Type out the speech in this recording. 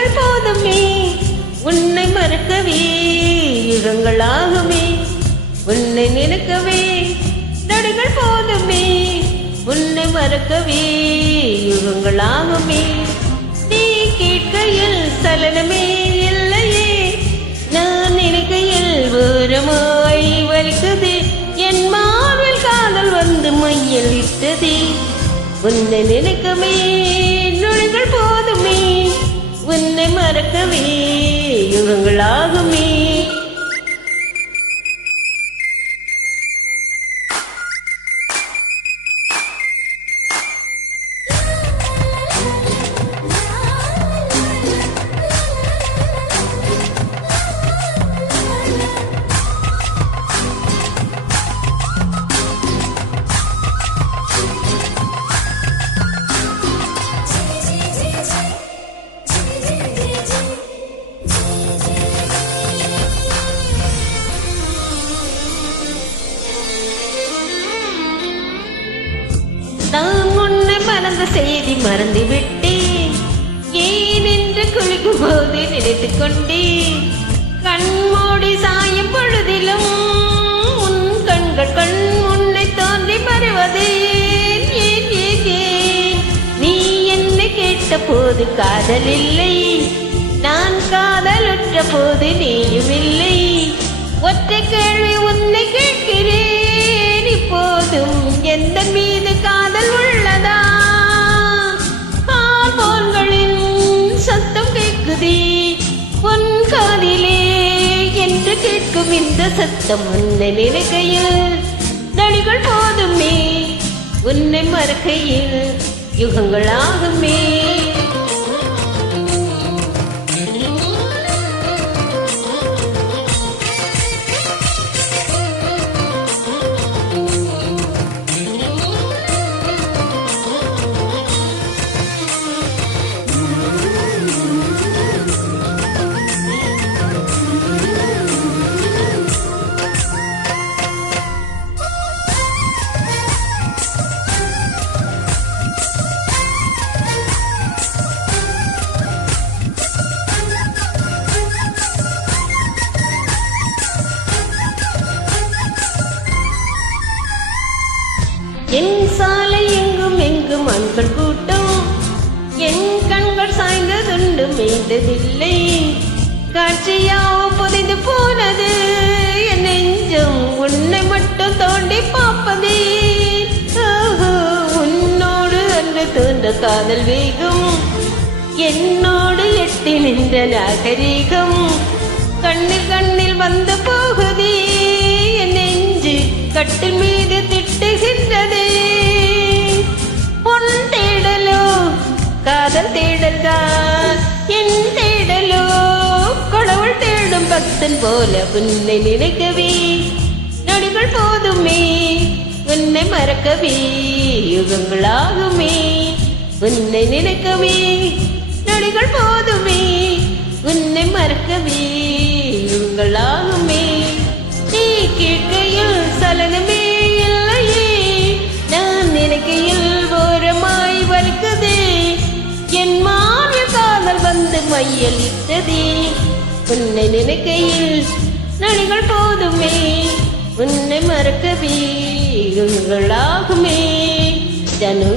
நொடிகள் போதுமே உன்னை மறக்கவே யுகங்களாகுமே உன்னை நினைக்கவே நொடிகள் போதுமே உன்னை மறக்கவே யுகங்களாகுமே நீ கேட்கையில் சலனமே இல்லையே நான் நினைக்கையில் ஓரமாய் வலிக்குது என் மார்பில் காதல் வந்து மையில் இட்டது உன்னை நினைக்கவே நொடிகள் போதுமே உன்னை மறக்கவே யுகங்களாகுமே நான் உன்னை மறந்த செய்தி மறந்து விட்டேன் ஏன் என்று குளிக்கும் போது நினைத்துக் கொண்டேன் கண்மூடி சாயும் பொழுதிலும் உன் கண்கள் கண் உன்னை தோன்றி மறைவது ஏன் ஏன் ஏன் நீ என்னை கேட்ட போது காதல் இல்லை நான் காதலுற்ற போது நீயும் இல்லை ஒற்றை கேள்வி உன்னை கேட்கிறேன் இப்போதும் எந்த மீது காதல் உள்ளதா ஹார்மோன்களின் சத்தம் கேட்குதே உன் காதிலே என்று கேட்கும் இந்த சத்தம் உன்னை நினைக்கையில் நொடிகள் போதுமே உன்னை மறக்கையில் யுகங்களாகுமே என் சாலை எங்கும் எங்கும் ஆண்கள் கூட்டம் என் கண்கள் சாய்ந்ததுண்டு மீண்டதில்லை காட்சியாவோ புதைந்து போனது என் நெஞ்சம் உன்னை மட்டும் தோண்டி பார்ப்பதே உன்னோடு அன்று தோன்ற காதல் வேகம் என்னோடு எட்டி நின்ற நாகரீகம் கண்ணில் வந்து போகுதே என் நெஞ்சு கட்டில் மீது திட்டுகின்றது பொன் தேடலோ காதல் தேடல்தான் என் தேடலோ கடவுள் தேடும் பக்தன் போல உன்னை நினைக்கவே நொடிகள் போதுமே உன்னை மறக்கவே யுகங்களாகுமே உன்னை நினைக்கவே நொடிகள் போதுமே உன்னை மறக்கவே யுகங்களாகுமே நீ கேட்கையில் சலனமே இல்லையே நான் நினைக்கையில் ஓரமாய் வலிக்குது என் மார்பில் காதல் வந்து மையல் இட்டதே உன்னை நினைக்கையில் நொடிகள் போதுமே உன்னை மறக்கவே யுகங்களாகுமே ஜனு